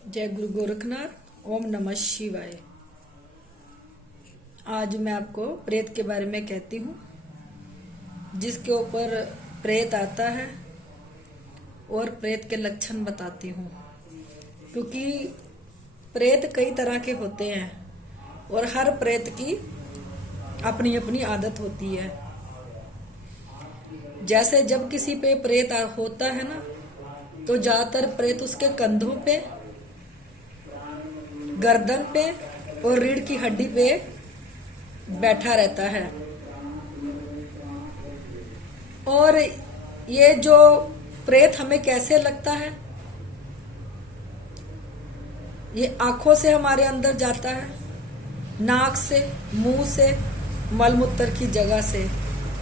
जय गुरु गोरखनाथ। ओम नमः शिवाय। आज मैं आपको प्रेत के बारे में कहती हूँ, जिसके ऊपर प्रेत आता है और प्रेत के लक्षण बताती हूँ। क्योंकि प्रेत कई तरह के होते हैं और हर प्रेत की अपनी अपनी आदत होती है। जैसे जब किसी पे प्रेत होता है ना, तो ज्यादातर प्रेत उसके कंधों पे, गर्दन पे और रीढ़ की हड्डी पे बैठा रहता है। और ये जो प्रेत हमें कैसे लगता है, ये आंखों से हमारे अंदर जाता है, नाक से, मुंह से, मलमूत्र की जगह से।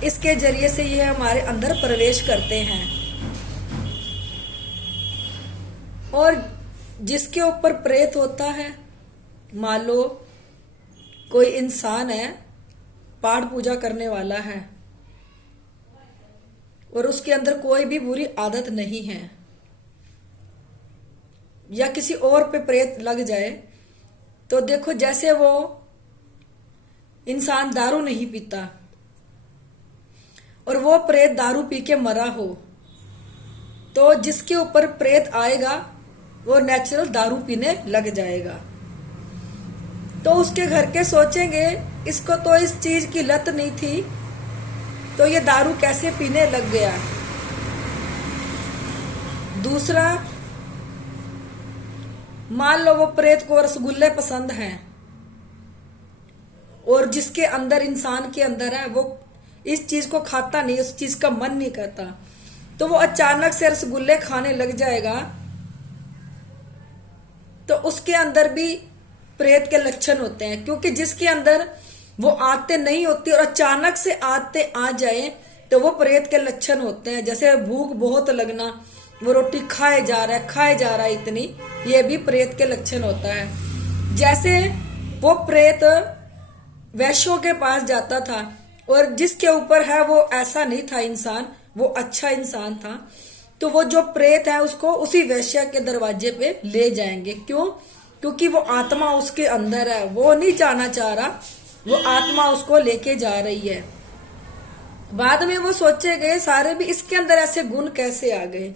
इसके जरिए से ये हमारे अंदर प्रवेश करते हैं। और जिसके ऊपर प्रेत होता है, मान लो कोई इंसान है, पाठ पूजा करने वाला है और उसके अंदर कोई भी बुरी आदत नहीं है, या किसी और पे प्रेत लग जाए, तो देखो जैसे वो इंसान दारू नहीं पीता और वो प्रेत दारू पी के मरा हो, तो जिसके ऊपर प्रेत आएगा वो नेचुरल दारू पीने लग जाएगा। तो उसके घर के सोचेंगे इसको तो इस चीज की लत नहीं थी, तो ये दारू कैसे पीने लग गया। दूसरा, मान लो वो प्रेत को रसगुल्ले पसंद हैं और जिसके अंदर, इंसान के अंदर है, वो इस चीज को खाता नहीं, उस चीज का मन नहीं करता, तो वो अचानक से रसगुल्ले खाने लग जाएगा, तो उसके अंदर भी प्रेत के लक्षण होते हैं। क्योंकि जिसके अंदर वो आते नहीं होती और अचानक से आते आ जाए, तो वो प्रेत के लक्षण होते हैं। जैसे भूख बहुत लगना, वो रोटी खाए जा रहा है इतनी, ये भी प्रेत के लक्षण होता है। जैसे वो प्रेत वैश्यों के पास जाता था और जिसके ऊपर है वो ऐसा नहीं था इंसान, वो अच्छा इंसान था, तो वो जो प्रेत है उसको उसी वैश्या के दरवाजे पे ले जाएंगे। क्यों? क्योंकि वो आत्मा उसके अंदर है, वो नहीं जाना चाह रहा, वो आत्मा उसको लेके जा रही है। बाद में वो सोचेंगे सारे भी, इसके अंदर ऐसे गुण कैसे आ गए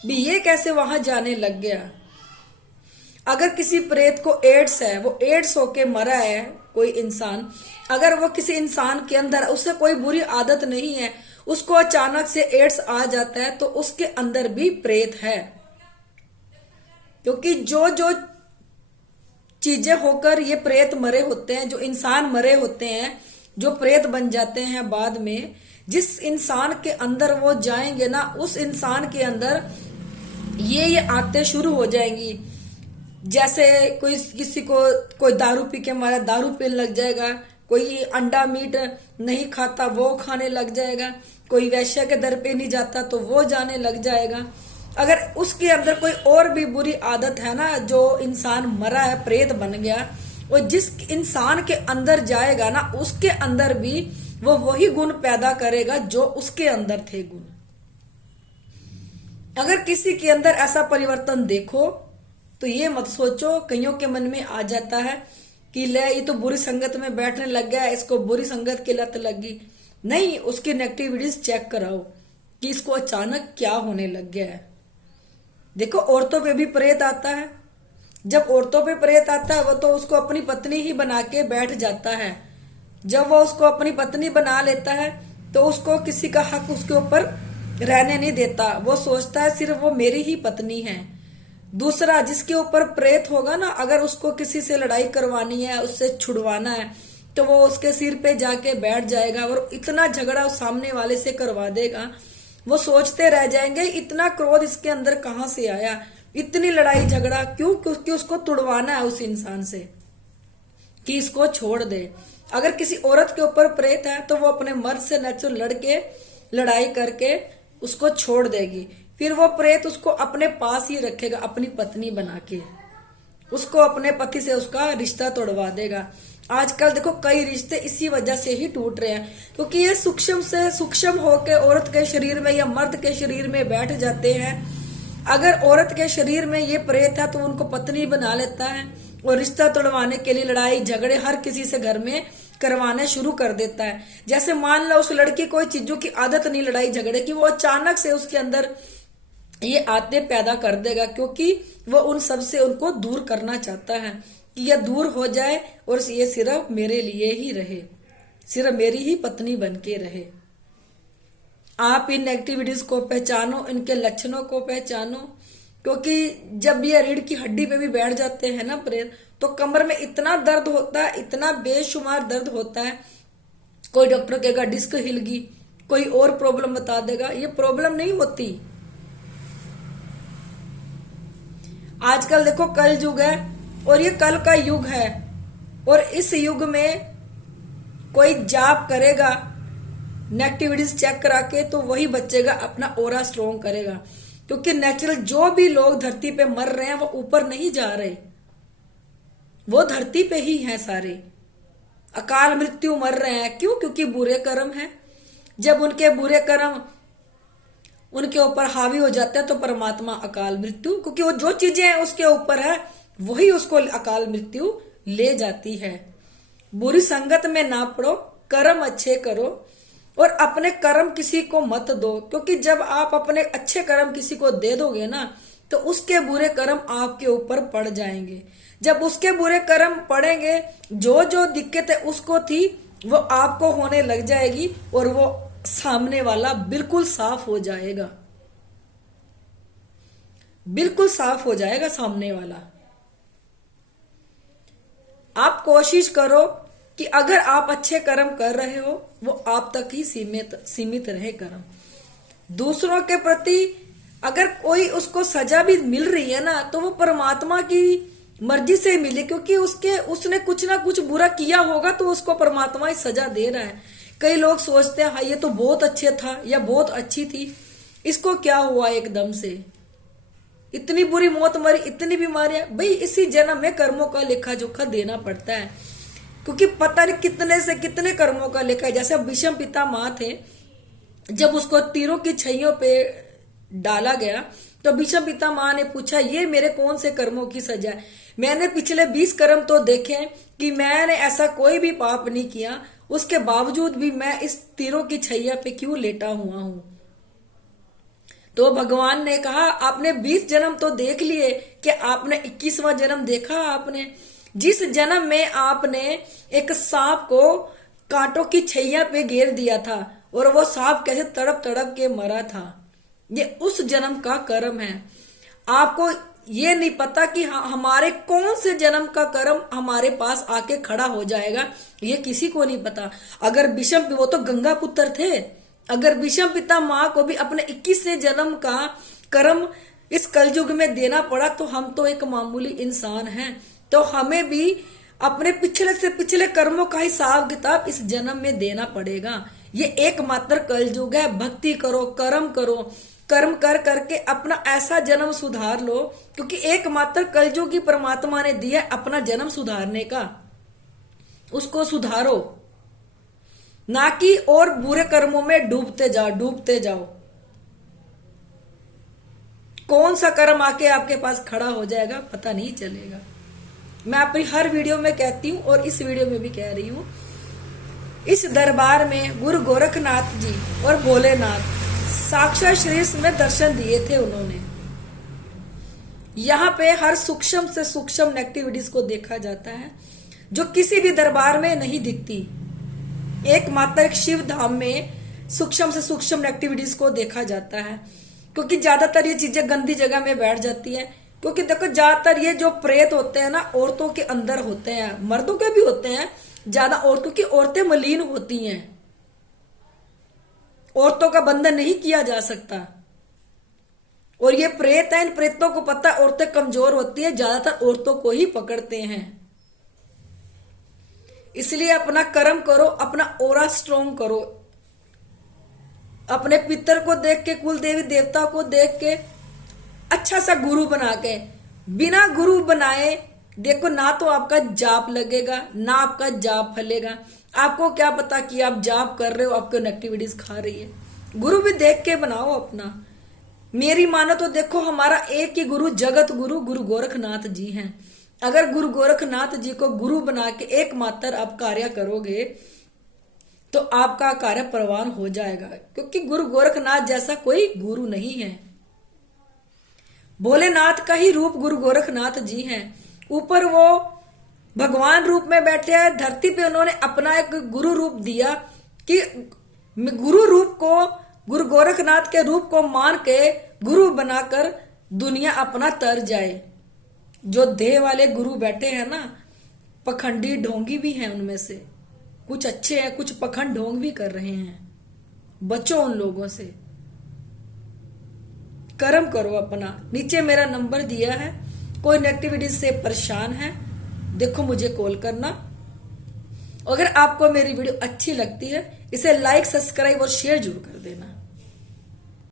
भी, ये कैसे वहां जाने लग गया। अगर किसी प्रेत को एड्स है, वो एड्स होके मरा है कोई इंसान, अगर वो किसी इंसान के अंदर, उसे कोई बुरी आदत नहीं है, उसको अचानक से एड्स आ जाता है, तो उसके अंदर भी प्रेत है। क्योंकि जो जो चीजें होकर ये प्रेत मरे होते हैं, जो इंसान मरे होते हैं, जो प्रेत बन जाते हैं बाद में, जिस इंसान के अंदर वो जाएंगे ना, उस इंसान के अंदर ये आते शुरू हो जाएंगी। जैसे कोई किसी को, कोई दारू पी के मारा, दारू पीने लग जाएगा, कोई अंडा मीट नहीं खाता, वो खाने लग जाएगा, कोई वैश्या के दर पे नहीं जाता तो वो जाने लग जाएगा। अगर उसके अंदर कोई और भी बुरी आदत है ना, जो इंसान मरा है, प्रेत बन गया, और जिस इंसान के अंदर जाएगा ना, उसके अंदर भी वो वही गुण पैदा करेगा जो उसके अंदर थे गुण। अगर किसी के अंदर ऐसा परिवर्तन देखो, तो ये मत सोचो, कईयों के मन में आ जाता है कि ले ये तो बुरी संगत में बैठने लग गया, इसको बुरी संगत की लत लगी। नहीं, उसकी नेगेटिविटीज चेक कराओ कि इसको अचानक क्या होने लग गया है। देखो, औरतों पे भी प्रेत आता है। जब औरतों पे प्रेत आता है, वो तो उसको अपनी पत्नी ही बना के बैठ जाता है। जब वो उसको अपनी पत्नी बना लेता है, तो उसको किसी का हक उसके ऊपर रहने नहीं देता। वो सोचता है सिर्फ वो मेरी ही पत्नी है। दूसरा, जिसके ऊपर प्रेत होगा ना, अगर उसको किसी से लड़ाई करवानी है, उससे छुड़वाना है, तो वो उसके सिर पे जाके बैठ जाएगा और इतना झगड़ा उस सामने वाले से करवा देगा। वो सोचते रह जाएंगे इतना क्रोध इसके अंदर कहां से आया, इतनी लड़ाई झगड़ा क्यों? क्योंकि उसको तुड़वाना है उस इंसान से कि इसको छोड़ दे। अगर किसी औरत के ऊपर प्रेत है, तो वो अपने मर्द से नेचुरल लड़के, लड़ाई करके उसको छोड़ देगी। फिर वो प्रेत उसको अपने पास ही रखेगा, अपनी पत्नी बना के, उसको अपने पति से उसका रिश्ता तोड़वा देगा। आजकल देखो कई रिश्ते इसी वजह से ही टूट रहे हैं, क्योंकि ये सूक्ष्म से सूक्ष्म होके औरत के शरीर में या मर्द के शरीर में बैठ जाते हैं अगर औरत के शरीर में ये प्रेत है तो उनको पत्नी बना लेता है और रिश्ता तोड़वाने के लिए लड़ाई झगड़े हर किसी से घर में करवाने शुरू कर देता है। जैसे मान लो उस लड़की कोई चीजों की आदत नहीं लड़ाई झगड़े की, वो अचानक से उसके अंदर ये आदतें पैदा कर देगा, क्योंकि वो उन सब से उनको दूर करना चाहता है कि यह दूर हो जाए और ये सिर्फ मेरे लिए ही रहे, सिर्फ मेरी ही पत्नी बन के रहे। आप इन एक्टिविटीज को पहचानो, इनके लक्षणों को पहचानो, क्योंकि जब ये रीढ़ की हड्डी पे भी बैठ जाते हैं ना प्रेत, तो कमर में इतना दर्द होता है, इतना बेशुमार दर्द होता है। कोई डॉक्टर कहेगा डिस्क हिल गई, कोई और प्रॉब्लम बता देगा, ये प्रॉब्लम नहीं होती। आजकल देखो कल युग है और ये कल का युग है, और इस युग में कोई जाप करेगा नेगेटिविटीज चेक करा के तो वही बचेगा, अपना ओरा स्ट्रॉन्ग करेगा। क्योंकि नेचुरल जो भी लोग धरती पे मर रहे हैं वो ऊपर नहीं जा रहे, वो धरती पे ही हैं सारे। अकाल मृत्यु मर रहे हैं, क्यों? क्योंकि बुरे कर्म हैं। जब उनके बुरे कर्म उनके ऊपर हावी हो जाते हैं तो परमात्मा अकाल मृत्यु, क्योंकि वो जो चीजें उसके ऊपर है वही उसको अकाल मृत्यु ले जाती है। बुरी संगत में ना पड़ो, कर्म अच्छे करो और अपने कर्म किसी को मत दो, क्योंकि जब आप अपने अच्छे कर्म किसी को दे दोगे ना तो उसके बुरे कर्म आपके ऊपर पड़ जाएंगे। जब उसके बुरे कर्म पड़ेंगे, जो जो दिक्कतें उसको थी वो आपको होने लग जाएगी और वो सामने वाला बिल्कुल साफ हो जाएगा, बिल्कुल साफ हो जाएगा सामने वाला। आप कोशिश करो कि अगर आप अच्छे कर्म कर रहे हो वो आप तक ही सीमित रहे कर्म। दूसरों के प्रति अगर कोई उसको सजा भी मिल रही है ना तो वो परमात्मा की मर्जी से मिले, क्योंकि उसने कुछ ना कुछ बुरा किया होगा तो उसको परमात्मा ही सजा दे रहा है। कई लोग सोचते हैं हाँ ये तो बहुत अच्छे था या बहुत अच्छी थी, इसको क्या हुआ एकदम से, इतनी बुरी मौत मरी, इतनी बीमारियां। भाई इसी जन्म में कर्मों का लेखा जोखा देना पड़ता है, क्योंकि पता नहीं कितने से कितने कर्मों का लेखा है। जैसे विषम पिता माँ थे, जब उसको तीरों की छैयों पे डाला गया तो विषम पिता माँ ने पूछा ये मेरे कौन से कर्मों की सजा है? मैंने पिछले 20 कर्म तो देखे कि मैंने ऐसा कोई भी पाप नहीं किया, उसके बावजूद भी मैं इस तीरों की छैया पे क्यों लेटा हुआ हूं? तो भगवान ने कहा आपने 20 जन्म तो देख लिए, कि आपने 21वां जन्म देखा? आपने जिस जन्म में आपने एक सांप को कांटों की छैया पे घेर दिया था और वो सांप कैसे तड़प तड़प के मरा था, ये उस जन्म का कर्म है। आपको ये नहीं पता कि हमारे कौन से जन्म का कर्म हमारे पास आके खड़ा हो जाएगा, ये किसी को नहीं पता। अगर विषम, वो तो गंगा पुत्र थे, अगर विषम पिता माँ को भी अपने 21वें जन्म का कर्म इस कलयुग में देना पड़ा तो हम तो एक मामूली इंसान हैं, तो हमें भी अपने पिछले से पिछले कर्मों का हिसाब किताब इस जन्म में देना पड़ेगा। ये एकमात्र कलयुग है। भक्ति करो, कर्म करो, कर्म कर करके अपना ऐसा जन्म सुधार लो, क्योंकि एकमात्र कलयुग ही परमात्मा ने दिया अपना जन्म सुधारने का। उसको सुधारो, ना कि और बुरे कर्मों में डूबते जाओ। कौन सा कर्म आके आपके पास खड़ा हो जाएगा पता नहीं चलेगा। मैं अपनी हर वीडियो में कहती हूँ और इस वीडियो में भी कह रही हूँ, इस दरबार में गुरु गोरखनाथ जी और भोलेनाथ साक्षात शरीर में दर्शन दिए थे उन्होंने। यहाँ पे हर सूक्ष्म से सूक्ष्म नेगेटिविटीज को देखा जाता है जो किसी भी दरबार में नहीं दिखती। एकमात्र एक शिव धाम में सूक्ष्म से सूक्ष्म नेगेटिविटीज को देखा जाता है, क्योंकि ज्यादातर ये चीजें गंदी जगह में बैठ जाती है। क्योंकि देखो ज्यादातर ये जो प्रेत होते हैं ना औरतों के अंदर होते हैं, मर्दों के भी होते हैं, ज्यादा औरतों की, औरतें मलिन होती हैं, औरतों का बंधन नहीं किया जा सकता। और ये प्रेत है, इन प्रेतों को पता है औरतें कमजोर होती हैं, ज्यादातर औरतों को ही पकड़ते हैं। इसलिए अपना कर्म करो, अपना ओरा स्ट्रॉन्ग करो, अपने पितर को देख के, कुल देवी देवता को देख के, अच्छा सा गुरु बना के। बिना गुरु बनाए देखो ना तो आपका जाप लगेगा ना आपका जाप फलेगा। आपको क्या पता कि आप जाप कर रहे हो आपको नेगेटिविटीज खा रही है। गुरु भी देख के बनाओ अपना। मेरी मानो तो देखो हमारा एक ही गुरु, जगत गुरु गुरु गोरखनाथ जी हैं। अगर गुरु गोरखनाथ जी को गुरु बना के एकमात्र आप कार्य करोगे तो आपका कार्य परवान हो जाएगा, क्योंकि गुरु गोरखनाथ जैसा कोई गुरु नहीं है। भोलेनाथ का ही रूप गुरु गोरखनाथ जी हैं। ऊपर वो भगवान रूप में बैठे हैं, धरती पे उन्होंने अपना एक गुरु रूप दिया कि गुरु रूप को, गुरु गोरखनाथ के रूप को मान के गुरु बनाकर दुनिया अपना तर जाए। जो देह वाले गुरु बैठे हैं ना, पखंडी ढोंगी भी हैं उनमें से, कुछ अच्छे हैं, कुछ पखंड ढोंग भी कर रहे हैं। बचो उन लोगों से, कर्म करो अपना। नीचे मेरा नंबर दिया है, कोई नेगेटिविटी से परेशान है देखो मुझे कॉल करना। अगर आपको मेरी वीडियो अच्छी लगती है इसे लाइक, सब्सक्राइब और शेयर जरूर कर देना।